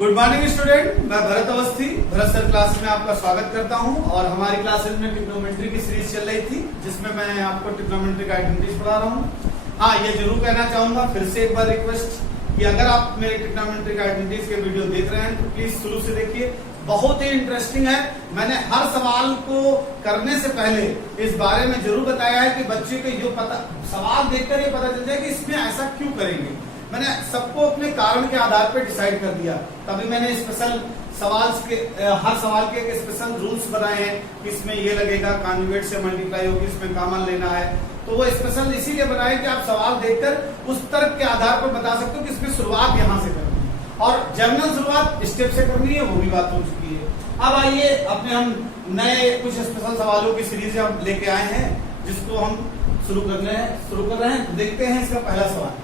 Good morning student, मैं Bharat Awasthi Bharat sir class में आपका स्वागत करता हूं। और हमारी क्लासेज में ट्रिग्नोमेट्री की सीरीज चल रही थी जिसमें मैं आपको ट्रिग्नोमेट्री का आइडेंटिटीज पढ़ा रहा हूं। हाँ, ये जरूर कहना चाहूंगा फिर से एक बार रिक्वेस्ट कि अगर आप मेरे ट्रिग्नोमेट्री का आइडेंटिटीज के वीडियो देख रहे हैं तो प्लीज शुरू से देखिए, बहुत ही इंटरेस्टिंग है। मैंने हर सवाल को करने से पहले इस बारे में जरूर बताया है कि बच्चे को ये पता सवाल देखकर ये पता चल जाए कि इसमें ऐसा क्यों करेंगे। मैंने सबको अपने कारण के आधार पर डिसाइड कर दिया, तभी मैंने स्पेशल सवाल के हर सवाल के स्पेशल रूल्स बनाए हैं कि इसमें ये लगेगा, कॉन्जुगेट से मल्टीप्लाई होगी, इसमें कॉमन लेना है। तो वो स्पेशल इसीलिए बनाए कि आप सवाल देखकर उस तर्क के आधार पर बता सकते हो कि इसमें शुरुआत यहाँ से करनी है और जनरल शुरुआत स्टेप से करनी है, वो भी बात हो चुकी है। अब आइए अपने हम नए कुछ स्पेशल सवालों की सीरीज हम लेके आए हैं जिसको हम शुरू कर रहे हैं। देखते हैं इसका पहला सवाल।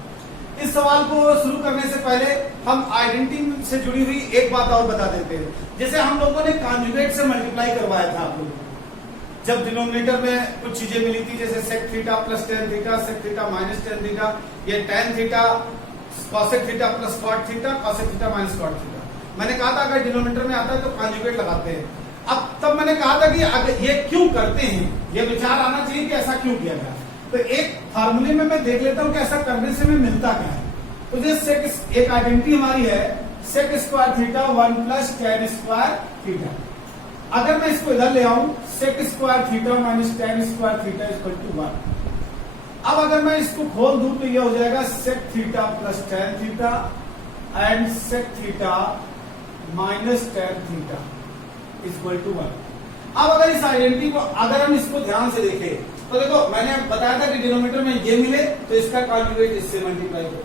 इस सवाल को शुरू करने से पहले हम आइडेंटिटी से जुड़ी हुई एक बात और बता देते हैं। जैसे हम लोगों ने कॉन्जुगेट से मल्टीप्लाई करवाया था आप लोगों, जब डिनोमिनेटर में कुछ चीजें मिली थी, जैसे sec theta plus tan theta, sec theta minus tan theta, ये tan theta cosec theta plus cot theta, cosec theta minus cot theta. मैंने कहा था अगर डिनोमिनेटर में आता है तो कॉन्जुगेट लगाते हैं। अब तब मैंने कहा था कि अगर ये क्यों करते हैं, ये विचार आना चाहिए कि ऐसा क्यों किया गया। तो एक फार्मूले में मैं देख लेता हूं कि ऐसा करने से हमें मिलता क्या है। तो जैसे एक आइडेंटिटी हमारी है sec square theta 1 plus tan square theta. अगर मैं इसको इधर ले आऊं sec square theta minus tan square theta equal to 1। अब अगर मैं इसको खोल दूं तो ये हो जाएगा sec theta plus tan theta and sec theta minus tan theta equal to 1। अब अगर इस आइडेंटिटी को अगर हम इसको ध्यान से देखें तो देखो मैंने बताया था कि डिनोमिनेटर में ये मिले तो इसका कॉन्जुगेट इससे मल्टीप्लाई करो।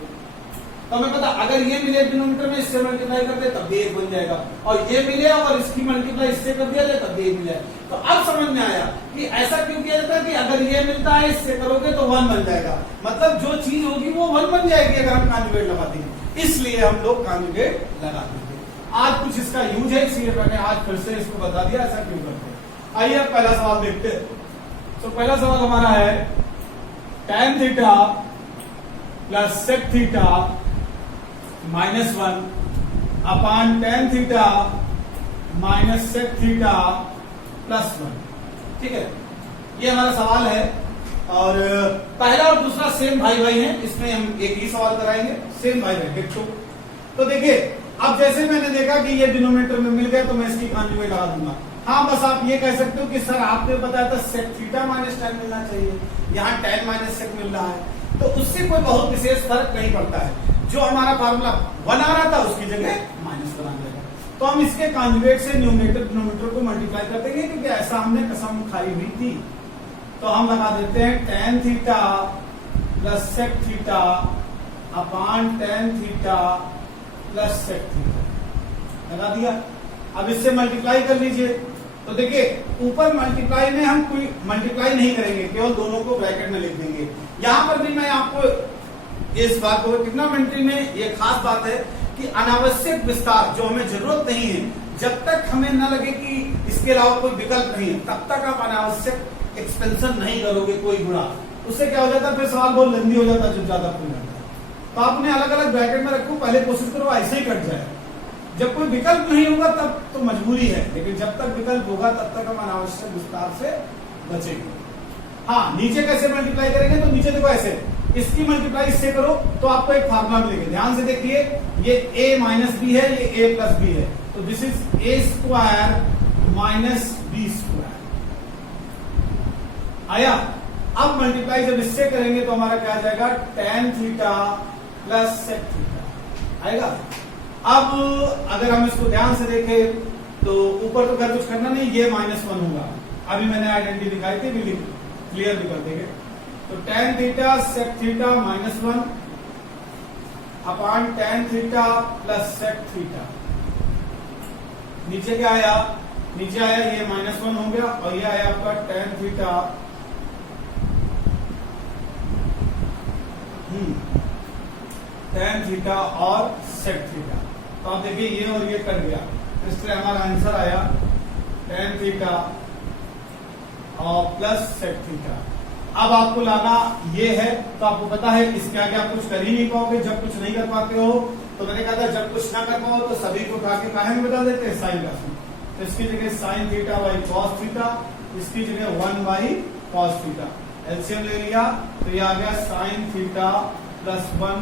तो हमें पता अगर ये मिले डिनोमिनेटर में इससे मल्टीप्लाई करते तब भी एक बन जाएगा, और ये मिले और इसकी मल्टीप्लाई इससे कर दिया जाए तब भी एक मिल जाए। तो अब समझ में आया कि ऐसा क्यों किया जाता है कि अगर ये मिलता है इससे करोगे तो 1 बन जाएगा, मतलब जो चीज होगी वो 1 बन जाएगी अगर हम कॉन्जुगेट लगाते हैं। इसलिए हम लोग कॉन्जुगेट लगाते हैं। आज कुछ इसका यूज है, इसलिए मैंने आज फिर से इसको बता दिया ऐसा क्यों करते हैं। आइए अब पहला सवाल देखते हैं। तो पहला सवाल हमारा है tan theta plus sec theta minus 1 upon tan theta minus sec theta plus 1। ठीक है, ये हमारा सवाल है। और पहला और दूसरा सेम भाई भाई हैं, इसमें हम एक ही सवाल कराएंगे, सेम भाई भाई देखो। तो देखिए अब जैसे मैंने देखा कि ये डिनोमिनेटर में मिल गया तो मैं इसकी कॉन्जुगेट लगा दूंगा। हाँ, बस आप ये कह सकते हो कि सर आपने बताया था सेक थीटा माइनस टेन मिलना चाहिए, यहाँ टेन माइनस सेक मिल रहा है, तो उससे कोई बहुत विशेष फर्क नहीं पड़ता है। जो हमारा फार्मूला 1 आ रहा था उसकी जगह माइनस बना जाएगा। तो हम इसके कॉन्जुगेट से न्यूमरेटर डिनोमिनेटर को मल्टीप्लाई कर देंगे क्योंकि ऐसा हमने कसम खाई हुई थी। तो हम लगा देते हैं tan theta plus sec theta upon tan theta plus sec theta लगा दिया। अब इससे मल्टीप्लाई कर लीजिए। तो देखिए ऊपर मल्टीप्लाई में हम कोई मल्टीप्लाई नहीं करेंगे, केवल दोनों को ब्रैकेट में लिख देंगे। यहां पर भी मैं आपको इस बात को ट्रिग्नोमेट्री में ये खास बात है कि अनावश्यक विस्तार जो हमें जरूरत नहीं है, जब तक हमें न लगे कि इसके अलावा कोई विकल्प नहीं है तब तक आप अनावश्यक एक्सपेंशन नहीं करोगे कोई गुणा। उससे क्या हो जाता है, फिर सवाल बहुत लंबी हो जाता है जब ज्यादा खुल जाता है। तो आपने अलग अलग ब्रैकेट में रखो, पहले कोशिश करो ऐसे ही कट जाए। जब कोई विकल्प नहीं होगा तब तो मजबूरी है, लेकिन जब तक विकल्प होगा तब तक हम अनावश्यक विस्तार से बचेंगे। हाँ, नीचे कैसे मल्टीप्लाई करेंगे तो नीचे देखो ऐसे, इसकी मल्टीप्लाई इससे करो तो आपको एक फार्मूला मिलेगा। ध्यान से देखिए, ये a माइनस बी है, ये a प्लस बी है, तो this is a square minus B square आया। अब मल्टीप्लाई जब इससे करेंगे तो हमारा क्या आ जाएगा, tan theta plus sec theta आएगा। अब अगर हम इसको ध्यान से देखें तो ऊपर तो खैर कुछ करना नहीं, ये -1 होगा। अभी मैंने आइडेंटिटी दिखाई थी, भी क्लियर भी कर देंगे। तो tan theta sec theta -1 upon tan theta plus sec theta. नीचे क्या आया, नीचे आया ये -1 हो गया और ये आया आपका tan थीटा tan थीटा और सेक थीटा। तो आप देखिए ये और ये कट गया, इसलिए हमारा आंसर आया tan थीटा और प्लस सेक थीटा। अब आपको लाना ये है, तो आपको पता है इसके आगे आप कुछ कर ही नहीं पाओगे। जब कुछ नहीं कर पाते हो तो मैंने कहा था जब कुछ ना कर पाओ तो सभी को उठा के काहे में बता देते हैं, साइन क्लास में। तो इसकी जगह sign theta by cos theta, इसकी जगह 1 बाई कॉस थीटा, एलसीएम ले लिया तो ये आ गया sine theta plus 1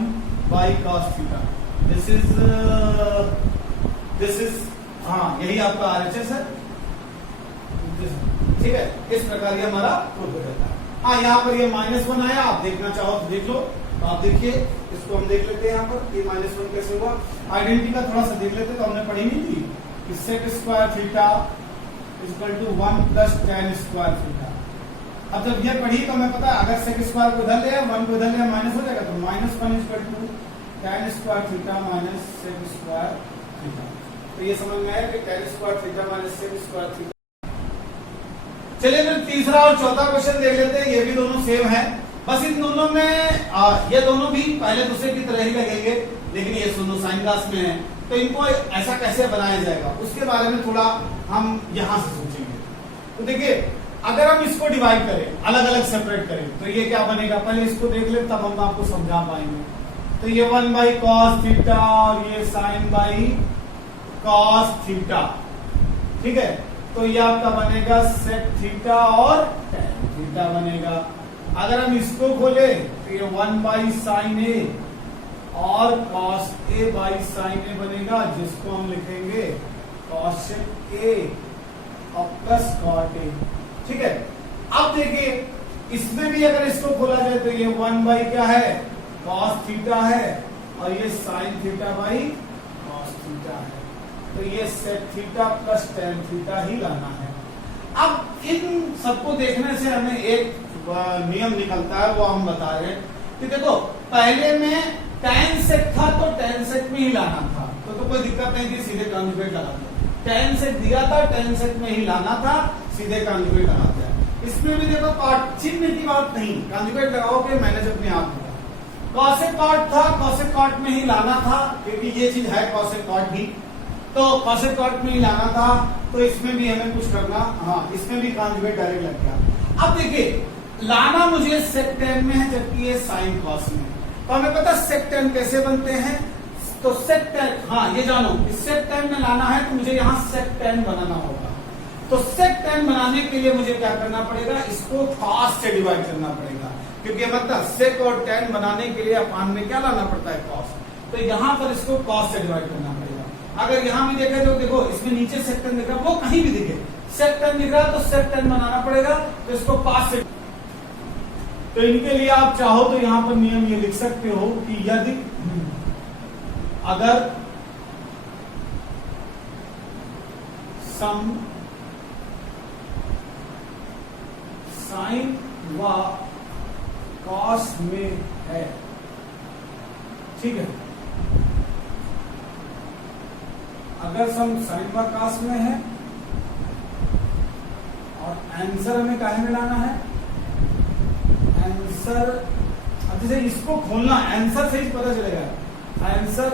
by cos theta. This is हाँ यही आपका आरएचएस है, ठीक है। इस प्रकार ये हमारा प्रूफ रहता है। हाँ यहाँ पर ये -1 आया, आप देखना चाहो तो देख लो। तो आप देखिए इसको हम देख लेते हैं यहाँ पर ये -1 कैसे हुआ। आइडेंटिटी का थोड़ा सा देख लेते तो हमने पढ़ी नहीं थी कि sec square theta equal to 1 plus tan square theta. अब जब ये पढ़ी तो हमें पता है अगर सेक स्क्वायर को इधर ले 1 को इधर ले माइनस हो जाएगा, तो -1 equal to tan square theta minus sec square theta. तो ये समझ में आया कि tan square theta minus sec square theta. चलिए फिर तीसरा और चौथा क्वेश्चन देख लेते हैं, ये भी दोनों सेम है। बस इन दोनों में ये दोनों भी पहले दूसरे की तरह ही लगेंगे, लेकिन ये दोनों साइन क्लास में है, तो इनको ऐसा कैसे बनाया जाएगा उसके बारे में थोड़ा हम यहां से सोचेंगे। तो देखिए अगर हम इसको डिवाइड करें, अलग अलग सेपरेट करें, तो ये क्या बनेगा, पहले इसको देख ले तब हम आपको समझा पाएंगे। तो ये 1 बाई कॉस थीटा और ये साइन बाई कॉस थीटा, ठीक है। तो ये आपका बनेगा सेक थीटा और टैन थीटा बनेगा। अगर हम इसको खोले तो ये 1 बाई साइन ए और कॉस ए बाई साइन ए बनेगा, जिसको हम लिखेंगे कॉसेक ए और प्लस कॉट ए, ठीक है। अब देखिए इसमें भी अगर इसको खोला जाए तो ये 1 बाई क्या है, कॉस थीटा है और ये sine theta by cos theta है। तो ये sec theta plus tan theta ही लाना है। अब इन सबको देखने से हमें एक नियम निकलता है, वो हम बता रहे हैं कि देखो पहले में टैन सेक था तो टैन सेक में ही लाना था, तो कोई दिक्कत नहीं थी, सीधे कॉन्जुगेट लगाते। टैन सेक दिया था, टैन सेक में ही लाना था, सीधे कॉन्जुगेट लगाते हैं। इसमें भी देखो कॉट चिन्ह की बात नहीं, कॉन्जुगेट लगाओगे मैनेज अपने आप होगा। कॉसेक कॉट था, कॉसेक कॉट में ही लाना था, क्योंकि ये चीज है कॉसेक कॉट भी, तो कॉसेक कॉट में ही लाना था। तो इसमें भी हमें कुछ करना, हाँ इसमें भी कॉन्जुगेट डायरेक्ट लग गया। अब देखिए लाना मुझे सेक टैन में है, जबकि ये साइन कॉस में। तो हमें पता सेक टैन कैसे बनते हैं, तो सेक टैन, हाँ ये जानो सेक टैन में लाना है तो मुझे यहाँ सेक टैन बनाना होगा। तो सेक टैन बनाने के लिए मुझे क्या करना पड़ेगा, इसको कॉस से डिवाइड करना पड़ेगा, क्योंकि मतलब सेक और टैन बनाने के लिए अपान में क्या लाना पड़ता है, कॉस। तो यहाँ पर इसको कॉस से डिवाइड करना पड़ेगा। अगर यहाँ भी देखे तो देखो इसमें नीचे सेक टैन दिख रहा है, वो कहीं भी दिखे सेक टैन दिख रहा है तो सेक टैन बनाना पड़ेगा, तो इसको कॉस से। तो इनके लिए आप चाहो तो यहां पर नियम ये लिख सकते हो कि यदि अगर सम साइन व कॉस में है, ठीक है, अगर सम साइन व कॉस में है और आंसर हमें काहे में लाना है, आंसर, अब जैसे इसको खोलना आंसर से ही पता चलेगा, आंसर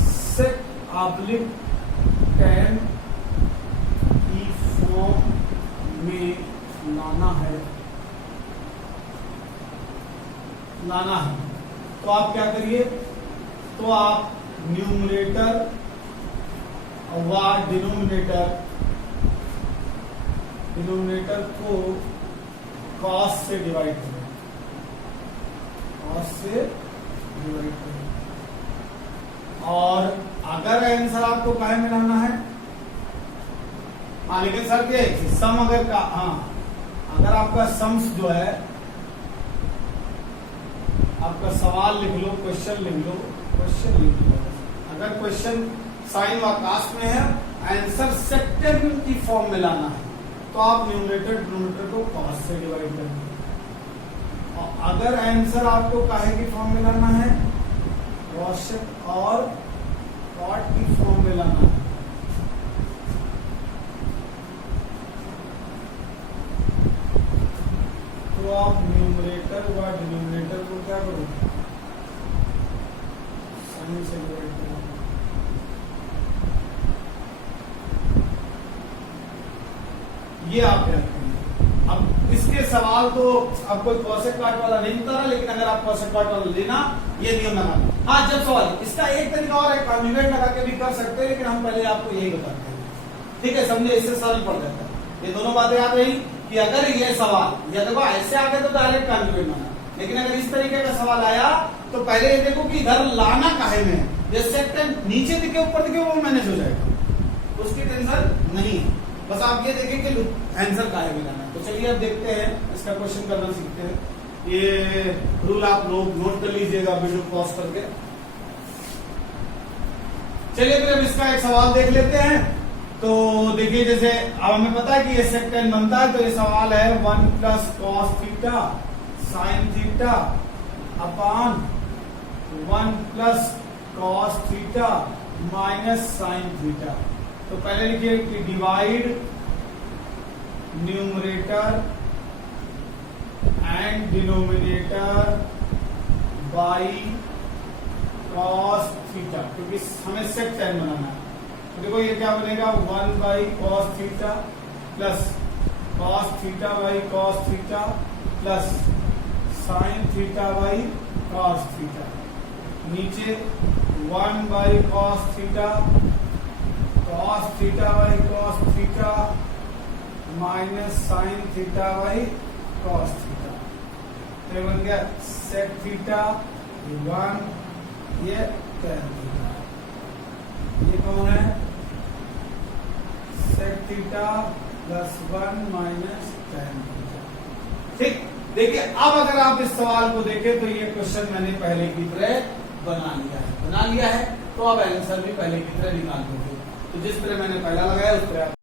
सेक ऑब्लिक टैन की फॉर्म में लाना है, तो आप क्या करिए, तो आप न्यूमरेटर व डिनोमिनेटर को कॉस से डिवाइड करें, कॉस से डिवाइड करें। और अगर आंसर आपको काहे में लाना है, हाँ लेकिन सर क्या सम अगर का, हाँ अगर आपका सम्स जो है, आपका सवाल लिख लो, क्वेश्चन लिख लो, अगर क्वेश्चन साइन व कॉस में है, आंसर सेक टैन की फॉर्म में लाना है, तो आप न्यूमरेटर डिनोमिनेटर को कॉस से डिवाइड करेंगे। और अगर आंसर आपको काहे की फॉर्म में लाना है, कॉसेक और कॉट की फॉर्म में लाना है, तो आप न्यूमरेटर व डिनोमिनेटर को क्या करोगे, साइन से डिवाइड करोगे। ये आप याद करिए। अब इसके सवाल तो अब कोई कॉसेक कॉट वाला नहीं बता रहा, लेकिन अगर आप कॉसेक कॉट वाला लेना, ये नियम लगा। हाँ जब सवाल इसका एक तरीका और है, कॉन्जुगेट लगा के भी कर सकते हैं, लेकिन हम पहले आपको यही बताते हैं। ठीक है, समझे, इससे सरल पड़ जाता है। ये दोनों बातें याद रही कि अगर ये सवाल या देखो ऐसे आगे तो डायरेक्ट कॉन्जुगेट माना, लेकिन अगर इस तरीके का सवाल आया तो पहले ये देखो कि इधर लाना काहे में है। ये सेकंड नीचे दिखे ऊपर दिखे वो मैनेज हो जाएगा, उसकी टेंशन नहीं है। बस आप ये देखें कि आंसर काहे में लाना है। तो चलिए अब देखते हैं, इसका क्वेश्चन करना सीखते हैं। ये रूल आप लोग नोट कर लीजिएगा वीडियो पॉज करके। चलिए फिर अब इसका एक सवाल देख लेते हैं। तो देखिए, जैसे अब हमें पता है कि ये सेक टेन बनता है, तो ये सवाल है 1 plus cos theta sine theta upon 1 plus cos theta minus sine theta. तो पहले लिखिए कि divide numerator and denominator by cos theta, क्योंकि हमें सेक टेन बनाना है। तो देखो ये क्या बनेगा, 1 by cos theta plus cos theta by cos theta plus sign theta by cos theta. नीचे 1 by cos theta by cos theta minus sign theta by cos theta. तो बन गया सेक थीटा 1, ये tan थीटा। ये कौन है, sec theta plus 1 minus tan theta. ठीक, देखिए अब अगर आप इस सवाल को देखें तो ये क्वेश्चन मैंने पहले की तरह बना लिया है, तो अब आंसर भी पहले की तरह निकाल दोगे। तो जिस तरह मैंने पहला लगाया उस तरह।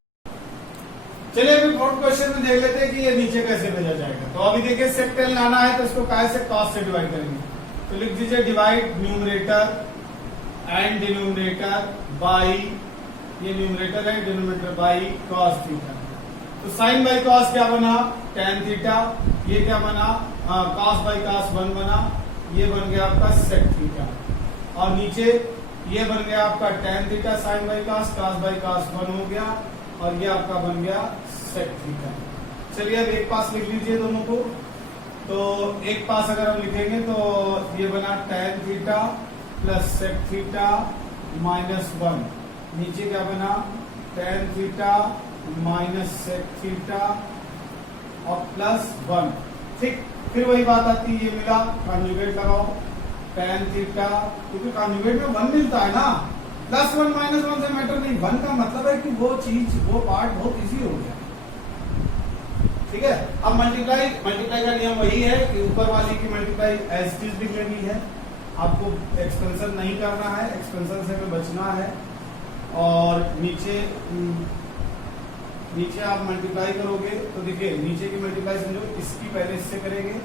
चलिए अभी फोर्थ क्वेश्चन में देख लेते हैं कि ये नीचे कैसे भेजा जाएगा। तो अभी देखिए सेक टेन लाना है, तो इसको काय से कॉस से डिवाइड करेंगे। तो लिख दीजिए divide numerator and denominator by, ये न्यूमरेटर है, डिनोमिनेटर बाई कॉस थीटा। तो साइन बाई कॉस क्या बना, tan थीटा। ये क्या बना, कॉस बाई कॉस 1 बना, ये बन गया आपका सेक थीटा। और नीचे ये बन गया आपका tan theta sine by cos, cos by cos 1 हो गया, और ये आपका बन गया सेक थीटा। चलिए अब एक पास लिख लीजिए दोनों को। तो एक पास अगर हम लिखेंगे तो ये बना tan theta plus sec theta minus 1। नीचे क्या बना, tan theta minus sec theta और प्लस 1। ठीक, फिर वही बात आती है, ये मिला, कॉन्जुगेट लगाओ tan थीटा, क्योंकि कॉन्जुगेट में 1 मिलता है ना, प्लस 1 माइनस 1 से मैटर नहीं। 1 का मतलब है कि वो चीज, वो पार्ट बहुत इजी हो गया। ठीक है, अब मल्टीप्लाई का नियम वही है कि ऊपर वाली की मल्टीप्लाई एज इट इज लिख लेनी है। आपको एक्सपेंशन नहीं करना है, एक्सपेंशन से हमें बचना है। और नीचे आप मल्टीप्लाई करोगे तो देखिए नीचे की मल्टीप्लाई समझो, इसकी पहले इससे करेंगे,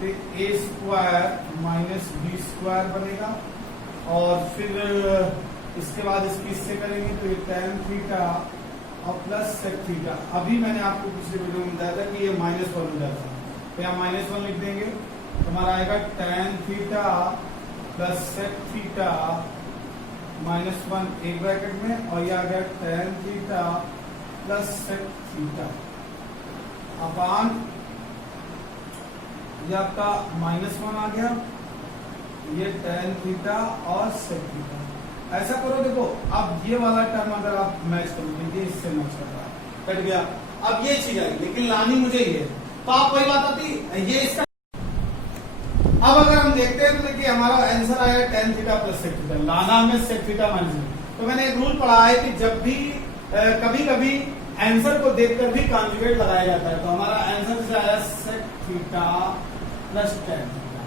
फिर ए स्क्वायर माइनस बी स्क्वायर बनेगा, और फिर इसके बाद इसकी इससे करेंगे तो ये tan थीटा और प्लस सेक थीटा। अभी मैंने आपको पिछले वीडियो में बताया था कि ये -1 हो जाता है, तो यहाँ -1 लिख देंगे, तो हमारा आएगा tan theta plus sec theta -1 एक ब्रैकेट में, और ये आ गया tan theta plus sec theta upon, ये आपका -1 आ गया, ये tan थीटा और सेक थीटा। ऐसा करो, देखो अब ये वाला टर्म अगर आप मैच करोगे, ये इससे मैच कर रहा है, कट गया। अब ये चीज आई, लेकिन लानी मुझे ये, तो आप वही बात आती ये इसका। अब अगर हम देखते हैं तो देखिए हमारा आंसर आया tan theta plus sec theta, लाना हमें सेक थीटा माइनस। तो मैंने एक रूल पढ़ा है कि जब भी कभी कभी आंसर को देखकर भी कॉन्जुगेट लगाया जाता है। तो हमारा आंसर से आया sec theta plus tan theta,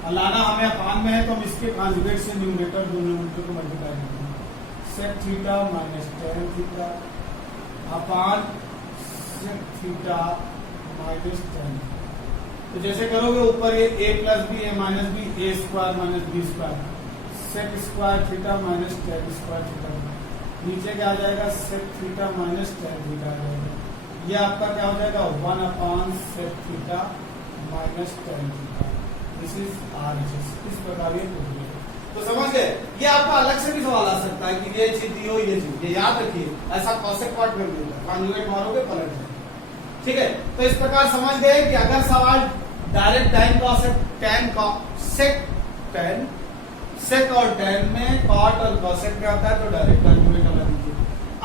और लाना हमें अपान में है, तो हम इसके कॉन्जुगेट से न्यूमरेटर डिनोमिनेटर को मल्टीप्लाई करते हैं। Sec theta minus tan theta upon sec theta minus tan। तो जैसे करोगे ऊपर ये a plus B A minus B, A square minus B square, sec square theta minus tan square theta. नीचे क्या आ जाएगा, sec theta minus tan theta आ जाएगा। ये आपका क्या हो जाएगा, 1 upon sec theta minus tan theta. This is RHS। इस प्रकार ये तो समझ गए। ये आपका अलग से भी सवाल आ सकता है कि ये चीज दी हो, ये चीज, ये याद रखिए, ऐसा कॉसेक पार्ट में मिलेगा, कॉन्जुगेट मारोगे पलट जाए। ठीक है, तो इस प्रकार समझ गए कि अगर सवाल डायरेक्ट tan cosec tan सेक और टेन में कॉट और कॉसेक में आता है तो डायरेक्ट कॉन्जुगेट लगा दीजिए।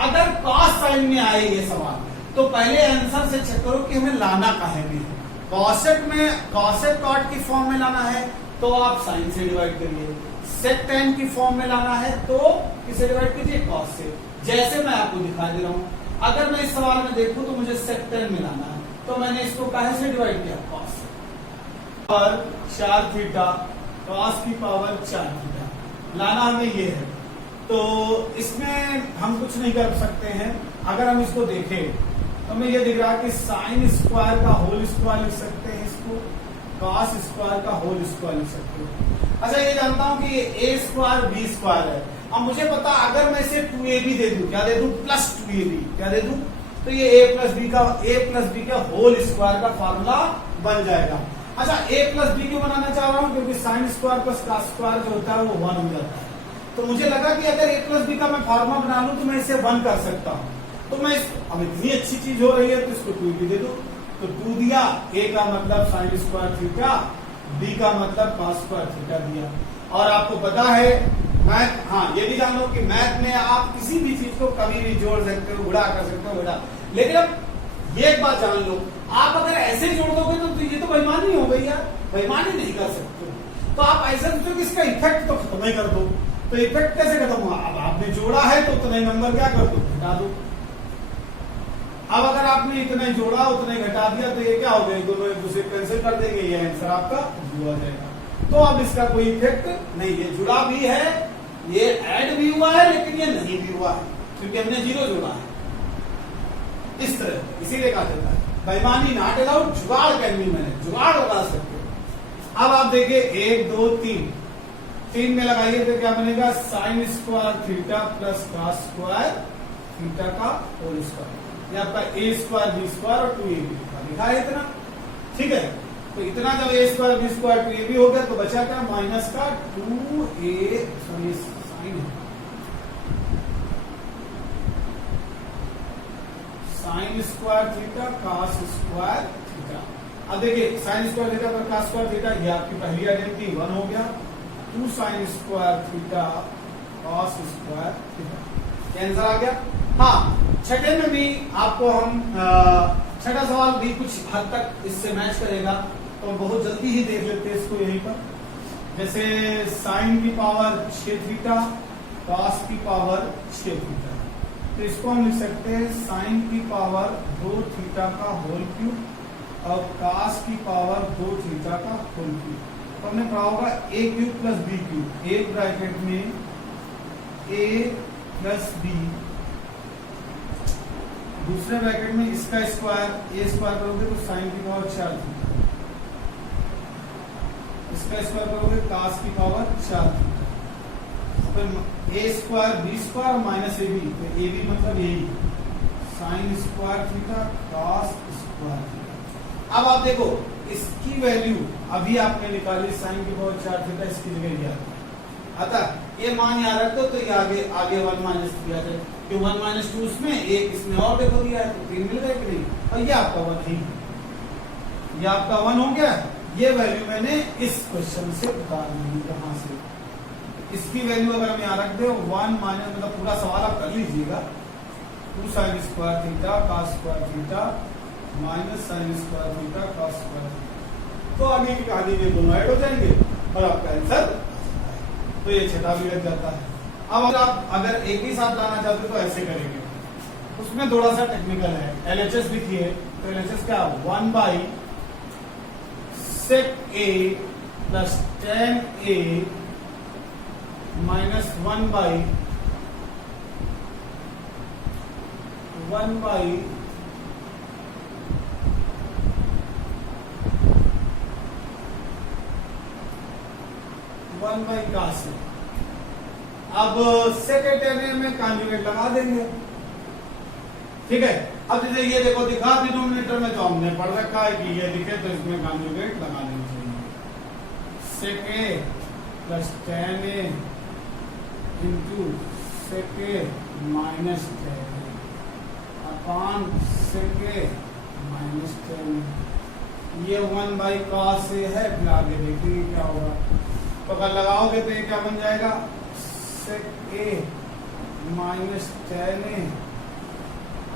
अगर कॉस साइन में आए ये सवाल तो पहले आंसर से चेक करो कि हमें लाना काहे में है। कॉसेक में कॉसेक कॉट की फॉर्म में लाना है तो आप साइन से डिवाइड करिए, सेक टेन की फॉर्म में लाना है तो किसे डिवाइड कीजिए, कॉस से। जैसे मैं आपको दिखा दे रहा हूं, अगर मैं इस सवाल में देखूं तो मुझे सेक टेन में लाना है तो मैंने इसको काहे से डिवाइड किया, कॉस से। और 4 थीटा कॉस की पावर 4 थीटा लाना हमें ये है। तो इसमें हम कुछ नहीं कर सकते हैं। अगर हम इसको देखें तो हमें ये दिख रहा है कि साइन स्क्वायर का होल स्क्वायर लिख सकते हैं, इसको कॉस स्क्वायर का होल स्क्वायर लिख सकते हैं। अच्छा ये जानता हूं कि ये ए स्क्वायर बी स्क्वायर है। अब मुझे पता अगर मैं इसे 2ab दे दूं, क्या दे दूं, प्लस 2ab, क्या दे दूं, तो ये a प्लस बी का होल स्क्वायर का फार्मूला बन जाएगा। अच्छा a प्लस बी क्यों बनाना चाह रहा हूं, क्योंकि sine square plus cos square जो होता है वो 1 हो जाता है। तो मुझे लगा कि अगर a प्लस बी का मैं फार्मूला बना लूं तो मैं इसे 1 कर सकता हूं। तो मैं अब इतनी अच्छी चीज हो रही है तो इसको 2ab दे दूं, तो 2 दिया, a का मतलब साइन स्क्वायर थीटा, b का मतलब कॉस स्क्वायर थीटा दिया। और आपको पता है मैथ, हाँ ये भी जान लो कि मैथ में आप किसी भी चीज को कभी भी जोड़ सकते हो, गुणा कर सकते हो, बेटा। लेकिन अब ये एक बात जान लो, आप अगर ऐसे जोड़ दोगे तो ये तो बेईमानी हो गई यार, बेईमानी नहीं कर सकते। तो आप ऐसा सोचो कि इसका इफेक्ट तो खत्म ही कर दो। तो इफेक्ट कैसे खत्म हुआ, अब आपने जोड़ा है तो उतना ही नंबर क्या कर दो, घटा दो। अब अगर आपने इतना ही जोड़ा उतना ही घटा दिया तो ये क्या हो गया, दोनों एक दूसरे कैंसिल कर देंगे, ये आंसर आपका जुड़ा जाएगा। तो अब इसका कोई इफेक्ट नहीं है, जुड़ा भी है, ये ऐड भी हुआ है लेकिन ये नहीं भी हुआ है क्योंकि हमने 0 जोड़ा है। इस तरह इसीलिए कहा जाता है बेईमानी नॉट अलाउड, जुगाड़ करनी, मैंने जुगाड़ लगा सकते हो। अब आप देखिए 1 2 3 में लगाइए तो क्या बनेगा, sign square theta plus cos square theta का होल स्क्वायर। ये आपका ए स्क्वायर बी स्क्वायर और 2ab लिखा है इतना, ठीक है। तो इतना जब ए स्क्वायर बी स्क्वायर 2ab हो गया तो बचा क्या, माइनस का 2a sine square theta cos square theta. अब देखिए साइन स्क्वायर थीटा पर कॉस स्क्वायर थीटा, ये आपकी पहली आइडेंटिटी 1 हो गया, 2 sine square theta cos square theta, answer आ गया। हाँ छठे में भी आपको हम छठा सवाल भी कुछ हद तक इससे मैच करेगा, तो बहुत जल्दी ही देख लेते हैं इसको यहीं पर। जैसे साइन की पावर 6 थीटा कॉस की पावर 6 थीटा, तो इसको हम लिख सकते हैं साइन की पावर 2 थीटा का होल क्यूब और कॉस की पावर 2 थीटा का होल क्यूब। तो हमने पढ़ा होगा a cube plus b cube, एक ब्रैकेट में a प्लस b, दूसरे ब्रैकेट में इसका स्क्वायर, a स्क्वायर करोगे तो साइन की पावर 4 थीटा, इसका स्क्वायर करोगे कॉस की पावर 4 थीटा, फिर a square b square minus ab, तो ab मतलब यही sign square theta cos square theta. अब आप देखो इसकी वैल्यू अभी आपने निकाली, साइन की पावर 4 थीटा, इसकी जगह ये अतः ये मान यहाँ रख दो तो ये आगे 1 माइनस दिया जाए, कि 1 माइनस 2 उसमें, एक इसमें और देखो दिया है तो 3 मिल गया कि नहीं, और ये आपका 1 ही, ये आपका 1 हो गया। ये वैल्यू मैंने इस क्वेश्चन से उतार ली यहाँ से। इसकी वैल्यू अगर हम यहाँ रख दे 1 माइनस, मतलब पूरा सवाल आप कर लीजिएगा, 2 sine square theta cos square theta minus sign square theta cos square theta, तो आगे की कहानी में दोनों ऐड हो जाएंगे और आपका आंसर, तो ये छठा भी लग जाता है। अब अगर एक ही साथ लाना चाहते तो ऐसे करेंगे, उसमें थोड़ा सा टेक्निकल है। LHS लिखिए तो LHS क्या, 1 by sec a plus tan a minus 1 by cos। अब सेकेंड में कॉन्जुगेट लगा देंगे, ठीक है। अब जैसे ये देखो दिखा डिनोमिनेटर में, तो हमने पढ़ रखा है कि ये दिखे तो इसमें कॉन्जुगेट लगा देना चाहिए। Sec a plus tan a into sec a minus tan a upon sec a minus tan a, ये 1 बाई cos a है, फिर आगे देखेंगे क्या होगा। तो अगर लगाओगे तो ये क्या बन जाएगा, sec a minus tan a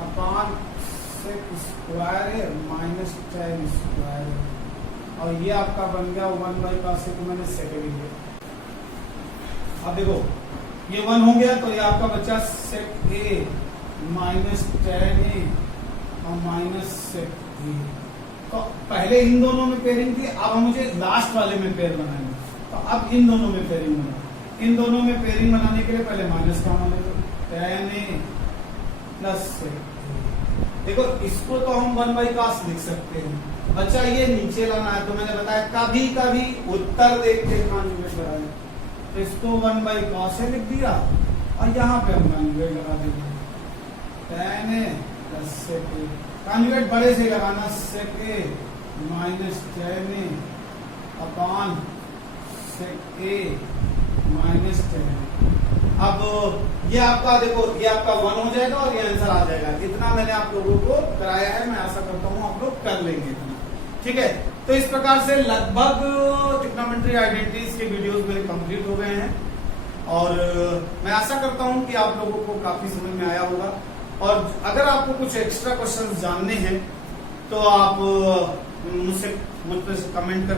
upon sec square a minus tan square a, और ये आपका बन गया 1/cos a को मैंने sec a लिख दिया। अब देखो ये 1 हो गया, तो ये आपका बचा sec a minus tan a और माइनस sec a। तो पहले इन दोनों में पेयरिंग थी, अब मुझे लास्ट वाले में पेयर बनाएंगे, तो अब इन दोनों में पेयरिंग बना। इन दोनों में पेयरिंग बनाने के लिए पहले माइनस का मान लेते, tan a plus sec a। देखो इसको तो हम 1/cos लिख सकते हैं, बच्चा ये नीचे लाना है, तो मैंने बताया कभी कभी उत्तर देख के कॉन्जुगेट लगाए, तो इसको 1/cos a लिख दिया और यहाँ पे हम कॉन्जुगेट लगा देंगे, tan a plus sec a। Conjugate बड़े से लगाना, sec a minus tan a upon sec a minus tan a। अब ये आपका देखो, ये आपका 1 हो जाएगा और ये आंसर आ जाएगा। इतना मैंने आप लोगों को कराया है, मैं आशा करता हूँ आप लोग कर लेंगे इतना, ठीक है। तो इस प्रकार से लगभग ट्रिग्नोमेट्री आइडेंटिटीज के वीडियोस मेरे कंप्लीट हो गए हैं, और मैं आशा करता हूँ कि आप लोगों को काफी समझ में आया होगा। और अगर आपको कुछ एक्स्ट्रा क्वेश्चन जानने हैं तो आप मुझसे कमेंट करके